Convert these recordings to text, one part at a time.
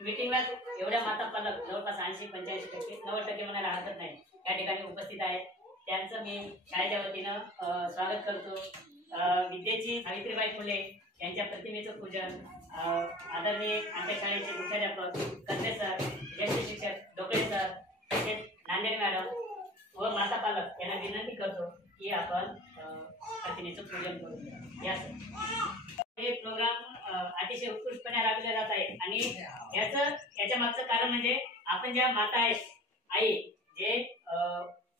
मीटिंगला एवढ्या माता पालक जवळपास 80-85% 90% म्हणायला हरकत नाही या ठिकाणी उपस्थित आहेत. त्यांचं मी शाळेच्या वतीनं स्वागत करतो. विद्येची सावित्रीबाई फुले यांच्या प्रतिमेचं पूजन आदरणीय आमच्या शाळेचे मुख्याध्यापक कत्रे सर, ज्येष्ठ शिक्षक ढोकळे सर, तसेच नांदेड मॅडम व माता पालक यांना विनंती करतो की आपण प्रतिमेचं पूजन करू. हे प्रोग्राम अतिशय उत्कृष्टपणे राबवला जात आहे आणि याच्या मागचं कारण म्हणजे आपण ज्या माता आहेत, आई जे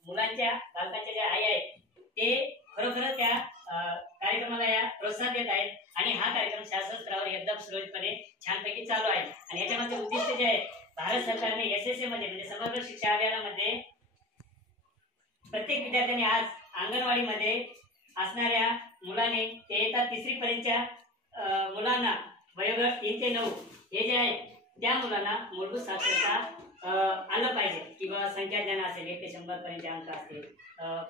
मुलांच्या बालकांच्या ज्या आई आहेत ते खरोखर त्या कार्यक्रमाला या प्रोत्साहन देत आहेत आणि हा कार्यक्रम शासन स्तरावर एकदम सुरळीतपणे छानपैकी चालू आहे. आणि याच्या मागचे उद्दिष्ट जे आहे, भारत सरकारने SSA मध्ये म्हणजे समग्र शिक्षा अभियानामध्ये प्रत्येक विद्यार्थ्यांनी आज अंगणवाडीमध्ये असणाऱ्या मुलाने ते इयत्ता 3री पर्यंतच्या मुलांना वयोगट 3 ते 9 हे जे आहे त्या मुलांना मूलभूत साक्षरता आलं पाहिजे किंवा संख्या ज्ञान असेल 1 ते 100 पर्यंतचे अंक असतील,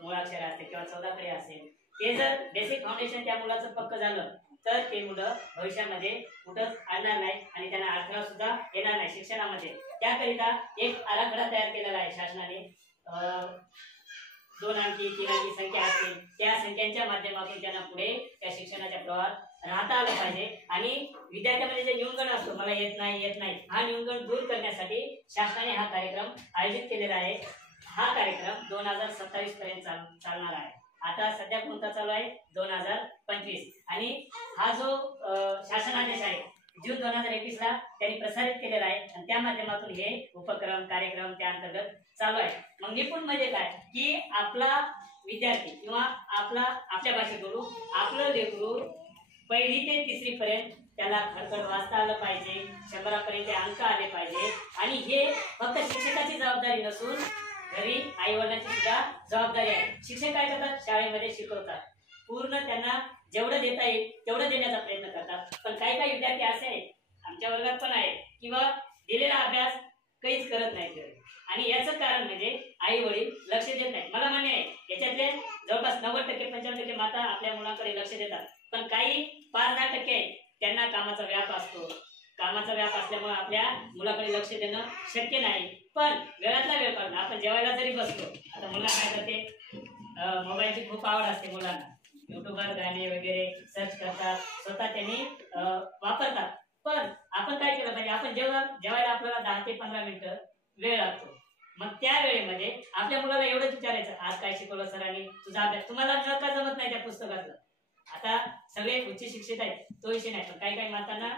मुळाक्षर असतील किंवा 14 कडे असेल, ते जर बेसिक फाउंडेशन त्या मुलाचं पक्क झालं तर ते मुलं भविष्यामध्ये कुठंच आणणार नाही आणि त्यांना अडथळा सुद्धा येणार नाही शिक्षणामध्ये. त्याकरिता एक आराखडा तयार केलेला आहे शासनाने. 2 अंकी 3 अंकी संख्या असतील त्या संख्यांच्या माध्यमातून त्यांना पुढे त्या शिक्षणाच्या प्रवाहात राहता आलं पाहिजे. आणि विद्यार्थ्यांमध्ये जे न्यूनगंड असतो, मला येत नाही, हा न्यूनगंड दूर करण्यासाठी शासनाने हा कार्यक्रम आयोजित केलेला आहे. हा कार्यक्रम 2027 पर्यंत चालणार आहे. आता सध्या कोणता चालू आहे 2025 आणि हा जो शासनादेश आहे जून 2021 ला त्यांनी प्रसारित केलेला आहे आणि त्या माध्यमातून हे उपक्रम कार्यक्रम त्या अंतर्गत चालू आहे. मग निपुण म्हणजे काय की आपला विद्यार्थी किंवा आपल्या भाषेत बोलू आपलं लेकरू 1ली ते 3री पर्यंत त्याला खडखड वाचता आलं पाहिजे, 100 पर्यंत अंक आले पाहिजे. आणि हे फक्त शिक्षकाची जबाबदारी नसून घरी आई वडिलांची सुद्धा जबाबदारी आहे. शिक्षक काय करतात, शाळेमध्ये शिकवतात, पूर्ण त्यांना जेवढं देता येईल तेवढं देण्याचा प्रयत्न करतात. पण काही विद्यार्थी असे आहेत, आमच्या वर्गात पण आहे, किंवा दिलेला अभ्यास काहीच करत नाहीत. आणि याचं कारण म्हणजे आई वडील लक्ष देत नाहीत. मला मान्य आहे याच्यातले जवळपास 90% 95% माता आपल्या मुलांकडे लक्ष देतात, पण काही 5-10% आहेत त्यांना कामाचा व्याप असतो. कामाचा व्याप असल्यामुळे आपल्या मुलाकडे लक्ष देणं शक्य नाही. पण वेळातला वेळ काढून आपण जेवायला जरी बसलो, आता मुलं काय करते, मोबाईलची खूप आवड असते मुलांना, युट्यूबवर गाणे वगैरे सर्च करतात, स्वतः त्यांनी वापरतात. पण आपण काय केलं पाहिजे, आपण जेवायला आपल्याला 10 ते 15 मिनिटं वेळ लागतो. मग त्या वेळेमध्ये आपल्या मुलाला एवढंच विचारायचं, आज काय शिकवलं सरांनी, तुझा अभ्यास तुम्हाला का जमत नाही त्या पुस्तकातलं. आता सगळे उच्च शिक्षित आहेत तो विषय नाही, पण काही मातांना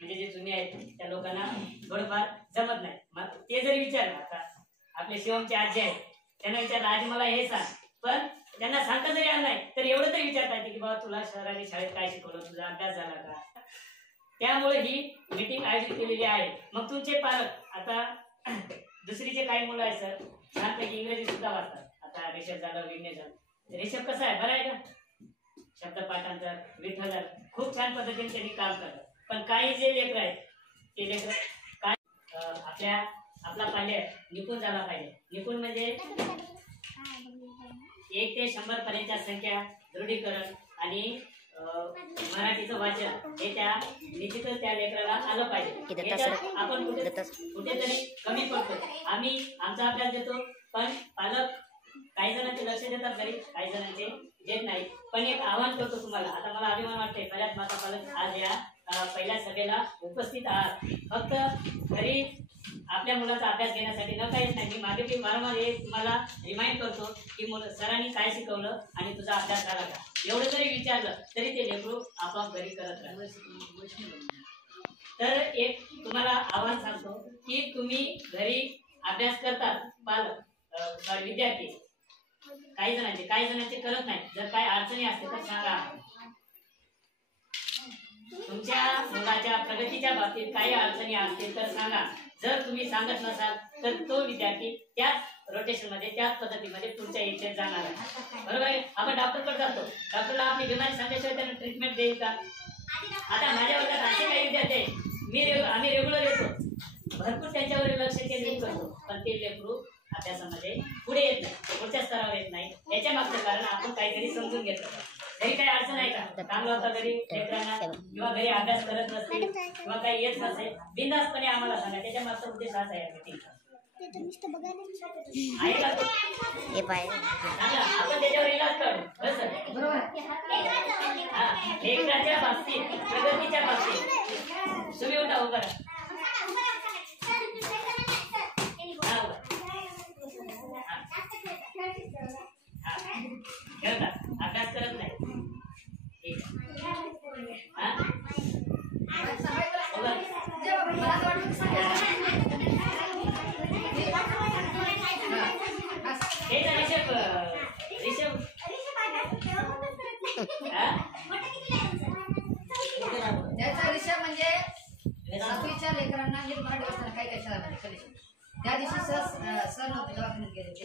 म्हणजे जे जुने आहेत त्या लोकांना थोडंफार जमत नाही. मग ते जरी विचारलं, आता आपले शिवमचे आजी आहेत त्यांना विचारलं आज मला हे सांग, पण त्यांना सांगता जरी आलं नाही तर एवढं तरी विचारता येते की बाबा तुला सरांनी शाळेत काय शिकवलं, तुझा अभ्यास झाला का. त्यामुळे ही मीटिंग आयोजित केलेली आहे. मग तुमचे पालक, आता दुसरीचे काही मुलं आहेत सर छानपैकी इंग्रजी सुद्धा वाचतात. आता रेषभ झालं, विघ्नेश झालं, रेषभ कसं आहे, बरं आहे का, शब्द पाठांतर विठ्ठल खूप छान पद्धतीने त्यांनी काम करतात. पण काही जे लेकर आहेत ते लेकर काय आपला पाल्य निपुण झाला पाहिजे. निपुण म्हणजे 1 ते 100 पर्यंतच्या संख्या, दृढीकरण आणि मराठीचं वाचन हे त्या निश्चितच त्या लेकराला आलं पाहिजे. आपण कुठेतरी कमी पडतो. आम्ही आमचा अभ्यास देतो, पण पालक काही जणांचे लक्ष देतात घरी, काही जणांचे देत नाही. पण एक आव्हान करतो तुम्हाला, आता मला अभिमान वाटते बऱ्याच माता पालक आज या पहिल्या सभेला उपस्थित आहात. फक्त घरी आपल्या मुलाचा अभ्यास घेण्यासाठी न काहीच नाही. मी मागे वारंवार हे तुम्हाला रिमाइंड करतो की सरांनी काय शिकवलं आणि तुझा अभ्यास झाला का, एवढं जरी विचारलं तरी ते लेकरू आपोआप घरी करत राहतात. तर एक तुम्हाला आव्हान सांगतो की तुम्ही घरी अभ्यास करतात पालक विद्यार्थी, काही जणांचे करत नाही. जर काय अडचणी असते तर सांगा. तुमच्या मुलाच्या प्रगतीच्या बाबतीत काही अडचणी असतील तर सांगा. जर तुम्ही सांगत नसाल तर तो विद्यार्थी त्याच रोटेशन मध्ये त्याच पद्धतीमध्ये पुढच्या इच्छेत जाणार आहे. बरोबर आहे. आपण डॉक्टरकडे जातो, डॉक्टरला आपली बिमारी सांगितल्याशिवाय त्यांना ट्रीटमेंट देईल का. आता माझ्या वर्गात असे काही विद्यार्थी आम्ही रेग्युलर येतो, भरपूर त्यांच्यावर लक्ष केंद्रित करतो, पण ते लेकरू अभ्यासामध्ये पुढे येत नाही, पुढच्या स्तरावर येत नाही, याच्या मागचं कारण आपण काहीतरी समजून घेतलं पाहिजे. घरी काही अडचण आहे का? काम लावता घरी लेकरांना किंवा घरी अभ्यास करत नसतील किंवा काही येत नसेल, बिनधास्तपणे आम्हाला सांगा. त्याच्या मागचा उद्देश हाच आहे मीटिंगचा. आपण त्याच्यावर इलाज काढू. लेकराच्या बाबतीत, प्रगतीच्या बाबतीत तुम्ही उठा उभा राहा. अभ्यास करत नाही, त्याचा विषय म्हणजे 7वीच्या लेकरांना मराठी वाचताना काही काही शाळांमध्ये त्या दिवशी सर नव्हते, दवाखान्यात गेले होते.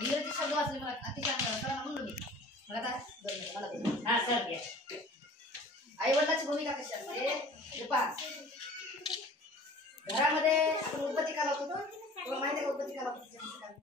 इंग्रजी शब्द वाचले, मला अतिशय सरांना म्हणलो मी, मला काय आई वडिलांची भूमिका कशी असते. घरामध्ये आपण उत्पत्ती काल होतो, तुला माहिती आहे का उत्पत्ती काल होतो.